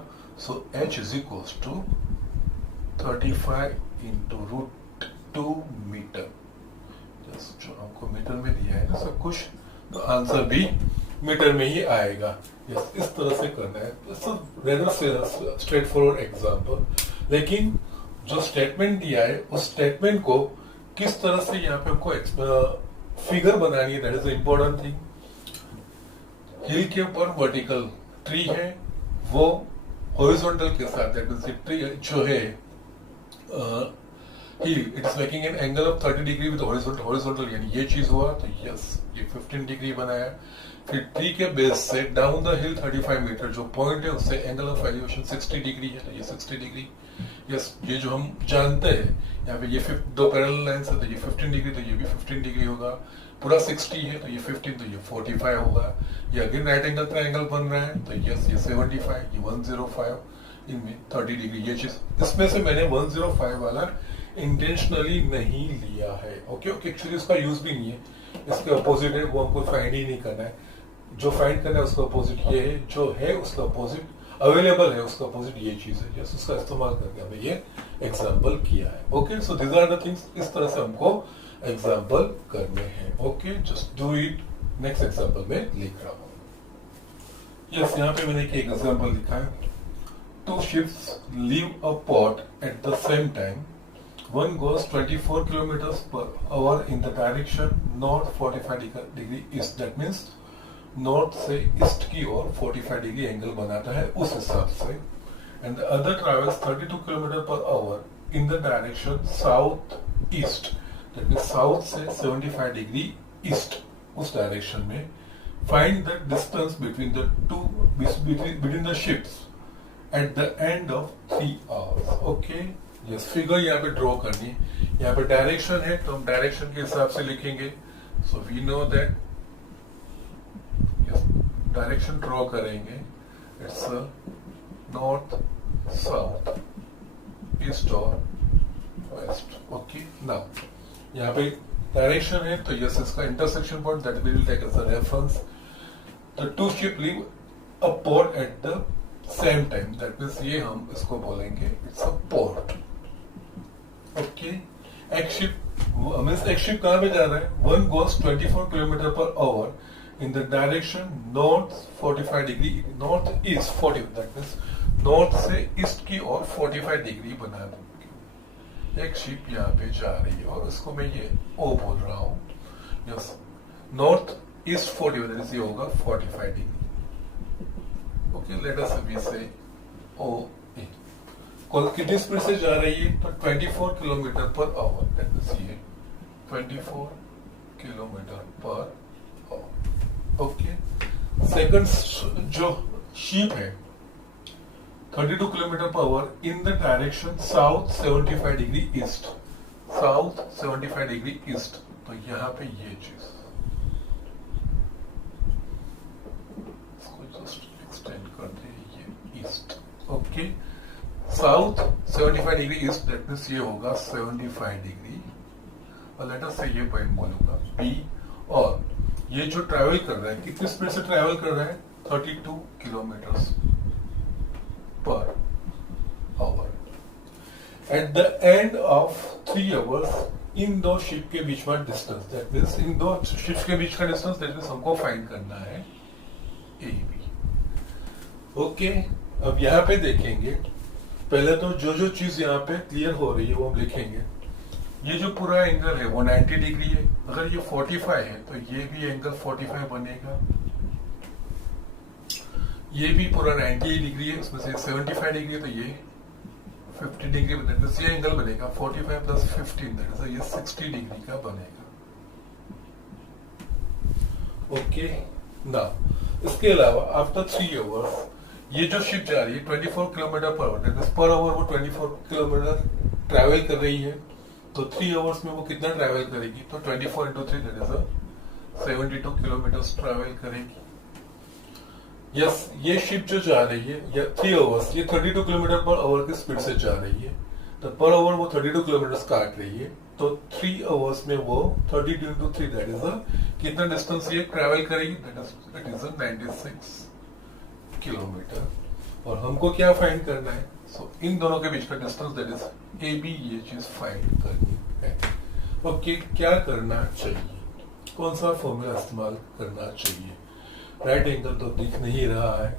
so h is equals to 35 into √2 metre. जो हमको मीटर में दिया है ना सब कुछ, तो आंसर भी मीटर में ही आएगा। यस, इस तरह से करना है, स्ट्रेट फॉरवर्ड एग्जाम्पल। लेकिन जो स्टेटमेंट दिया है उस स्टेटमेंट को किस तरह से यहाँ पे हमको फिगर बनानी है, that is the important thing. Hill के ऊपर वर्टिकल ट्री है, वो हॉरिजॉन्टल के साथ, दैट मींस ट्री जो है hill, it is making an angle of 30 degree with horizontal, यानी ये चीज हुआ, तो यस ये 15 डिग्री बनाया। फिर ट्री के बेस से डाउन द हिल 35 मीटर जो पॉइंट है उससे एंगल ऑफ एलिवेशन 60 डिग्री है, तो ये 60 डिग्री। यस, ये जो हम जानते हैं, यहाँ पे ये दो पैरेलल लाइंस है तो ये 15 डिग्री, तो ये भी 15 डिग्री होगा, पूरा 60 है तो ये 15, तो ये 45 होगा। ये अगेन राइट एंगल ट्रायंगल बन रहा है, तो यस ये 75, ये 105, इनमें 30 डिग्री। ये चीज इसमें से मैंने 105 वाला इंटेंशनली नहीं लिया है, ओके ओके, एक्चुअली इसका यूज भी नहीं है, इसके अपोजिट है, वो हमको फाइंड ही नहीं करना है। जो फाइंड करना है उसका अपोजिट ये है, जो है उसका अपोजिट अवेलेबल है, उसका अपोजिट ये चीज है। यस, उसका इस्तेमाल करके हमने ये एग्जाम्पल किया है। Okay, so this are the things, इस तरह से हमको एग्जाम्पल करने हैं। Okay, just do it. Next example में लिख रहा हूं। यस, यहाँ पे मैंने एक एग्जाम्पल लिखा है। 2 ships leave a port at the same time. One goes 24 kilometers per hour in the direction north 45 degree east. That means north से ईस्ट की ओर 45 डिग्री एंगल बनाता है उस हिसाब से। And the other travels 32 kilometre per our in the direction south east, that means south से 75 degree east उस direction में। Find the distance between the two between the ships at the end of 3 hours. Okay, yes, figure यहाँ पे draw करनी है। यहाँ पे direction है तो हम डायरेक्शन के हिसाब से लिखेंगे। So we know that direction draw करेंगे, इट्स नॉर्थ साउथ ईस्ट और वेस्ट। ओके, नाउ यहाँ पे डायरेक्शन है तो यस इसका intersection point that we will take as a reference. The 2 ship leave a port at the same time, that means ये हम इसको बोलेंगे इट्स अ पोर्ट। ओके, एक शिप कहाँ पे जा रहा है? One goes 24 kilometre per hour in the direction north 45 degree, north east 40, that means north से east की ओर 45 डिग्री बना दूंगी। एक शिप यहाँ पे जा रही है और इसको मैं ये O बोल रहा हूँ। Yes, north east 40, that is ये होगा 45 डिग्री। Okay, let us we say OA। कितनी स्पीड से जा रही है? तो 24 kilometre per our, that means ये 24 किलोमीटर पर ओके। सेकंड जो शीप है 32 kilometre per our in the direction south 75 degree east, south 75 degree east, तो यहाँ पे ये चीज इसको जस्ट एक्सटेंड करते हैं, ये east. Okay, south 75 degree east, that means ये होगा 75 डिग्री, और लेट अस से ये पॉइंट बोलूंगा बी। और ये जो ट्रैवल कर रहा है कितनी स्पीड से ट्रैवल कर रहा है? 32 kilometre per our. At the end of 3 hours in दो शिप के बीच में डिस्टेंस, दैट मींस इन दो शिप्स के बीच का डिस्टेंस, दैट मींस हमको फाइंड करना है ए बी। ओके, अब यहाँ पे देखेंगे पहले तो जो जो चीज यहाँ पे क्लियर हो रही है वो हम लिखेंगे। ये जो पूरा एंगल है वो 90 डिग्री है। अगर ये 45 है तो ये भी एंगल 45 बनेगा। ये भी पूरा 90 डिग्री है, उसमें से 75 डिग्री है तो ये 50 डिग्री बनेगा। तो ये एंगल बनेगा 45 प्लस 15, दैट इज ये 60 डिग्री का बनेगा। ओके ना, इसके अलावा आफ्टर 3 आवर्स ये जो शिप जा रही है 24 kilometre per our, per hour वो 24 किलोमीटर ट्रैवल कर रही है। तो 3 आवर्स में वो कितना ट्रैवल करेगी? तो 24 into 3 that is 72 kilometre travel करेगी। यस, ये शिप जो जा रही है या 3 आवर्स, ये 32 किलोमीटर पर आवर की स्पीड से जा रही है। तो पर आवर वो 32 किलोमीटर काट रही है। तो 3 आवर्स में वो 32 इंटू 3 दैट इज कितना डिस्टेंस ये ट्रैवल करेगी? That is 96 kilometre. और हमको क्या फाइंड करना है? सो इन दोनों के बीच का distance that is A B, ये चीज फाइंड करनी है। ओके, क्या करना चाहिए? कौन सा फॉर्मूला इस्तेमाल करना चाहिए? राइट एंगल तो दिख नहीं रहा है।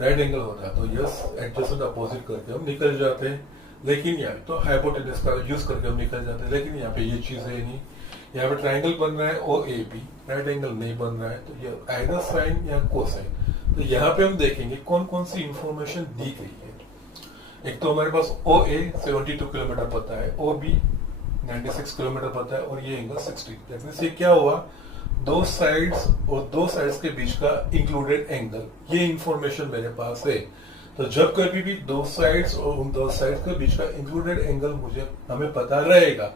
राइट एंगल होता है तो यस, एडजेसेंट अपोजिट करके हम निकल जाते हैं। लेकिन यहाँ तो हाइपोटेनस का यूज करके हम निकल जाते हैं। लेकिन यहाँ पे ये चीज है नहीं। यहाँ पे ट्राइंगल बन रहा है ओ ए बी, राइट एंगल नहीं बन रहा है। तो ये आइदर साइन या कोसाइन। तो यहाँ पे हम देखेंगे कौन कौन सी इंफॉर्मेशन दी गई है। एक तो हमारे पास ओ ए 72 किलोमीटर पता है, ओ बी 96 किलोमीटर पता है, और ये एंगल 60। दैट मींस ये क्या हुआ? दो साइड्स और दो साइड्स के बीच का इंक्लूडेड एंगल, ये इंफॉर्मेशन मेरे पास है। तो जब कभी भी दो साइड्स और उन दो साइड्स के बीच का इंक्लूडेड एंगल मुझे हमें पता रहेगा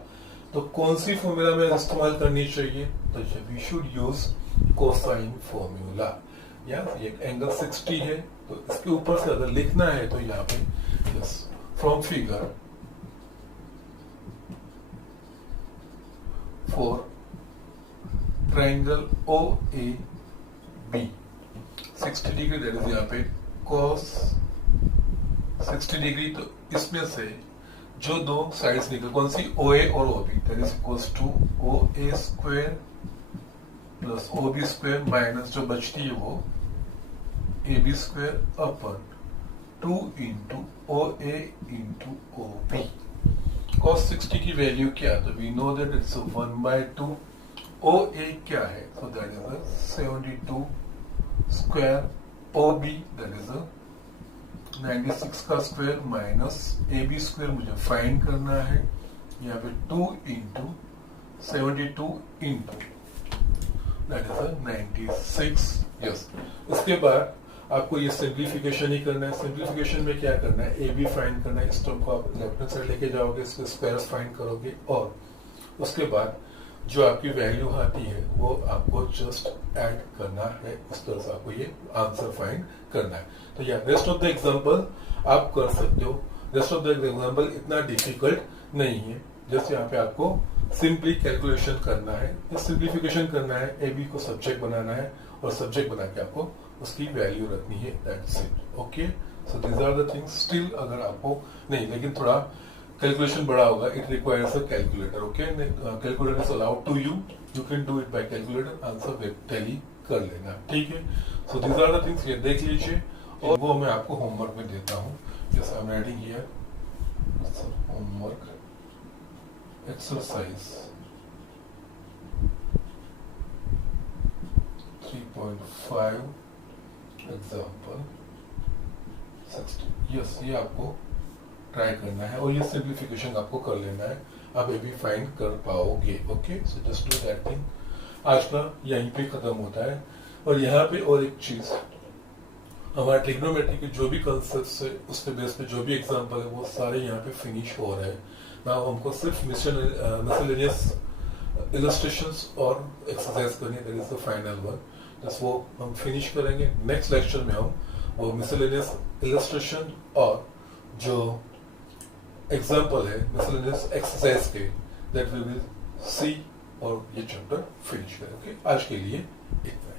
तो कौन सी फॉर्मूला में इस्तेमाल करनी चाहिए? तो we should use cosine formula. या ये एंगल 60 है तो इसके ऊपर से अगर लिखना है तो यहाँ पे yes, from figure for triangle O A B 60 degree, that is यहाँ पे cos 60 डिग्री। तो इसमें से जो दो साइड्स निकल, कौन सी? ओ ए और O B, that is equals to O A square plus O B square minus जो बचती है वो A B square upon 2 into O A into O B. cos 60 की वैल्यू क्या? तो वी नो दैट इट्स 1/2। ओ ए क्या है? तो that is 72 square, O B that is 96 का square minus A B square मुझे फाइंड करना है। यहाँ पे 2 into 72 into that is 96। Yes, उसके बाद आपको ये सिंप्लीफिकेशन ही करना है। सिंप्लीफिकेशन में क्या करना है? ए बी फाइंड करना है। इस टर्म को आप लेफ्ट हैंड साइड लेके जाओगे, इसके स्क्वायर्स फाइंड करोगे और उसके बाद जो आपकी वैल्यू आती है वो आपको जस्ट ऐड करना है। इस तरह से आपको ये आंसर फाइंड करना है। तो या रेस्ट ऑफ द एग्जांपल आप कर सकते हो। रेस्ट ऑफ द एग्जांपल इतना डिफिकल्ट नहीं है। जस्ट यहाँ पे आपको सिंपली कैलकुलेशन करना है, सिंप्लीफिकेशन करना है, ए बी को सब्जेक्ट बनाना है और सब्जेक्ट बना के आपको उसकी वैल्यू रखनी है। That's it. Okay, so this are the things. Still अगर आपको नहीं, लेकिन थोड़ा कैलकुलेशन बड़ा होगा, it requires a calculator. Okay, calculator is allowed to you can do it by calculator. Answer वेब टैली कर लेना, ठीक है। सो दिस आर द थिंग्स, ये देख लीजिए और वो मैं आपको होमवर्क में देता हूँ। जैसे I am writing here homework exercise 3.5 example 60। Yes, ये आपको ट्राई करना है और ये सिंप्लीफिकेशन आपको कर लेना है। आप ये भी फाइंड कर पाओगे। Okay, so just do that thing. आज का यहीं पे खत्म होता है। और यहाँ पे और एक चीज, हमारा ट्रिग्नोमेट्री के जो भी कंसेप्ट है उसके बेस पे जो भी एग्जांपल है वो सारे यहाँ पे फिनिश हो रहे हैं ना। हमको सिर्फ मिसलेनियस इलस्ट्रेशंस और एक्सरसाइज करनी है, that is the final one. बस वो हम फिनिश करेंगे। नेक्स्ट लेक्चर में हम वो मिसलेनियस इलस्ट्रेशन और जो एग्जाम्पल है मिसलेनियस एक्सरसाइज के, दैट वी विल सी और ये चैप्टर फिनिश करें। ओके, आज के लिए इतना।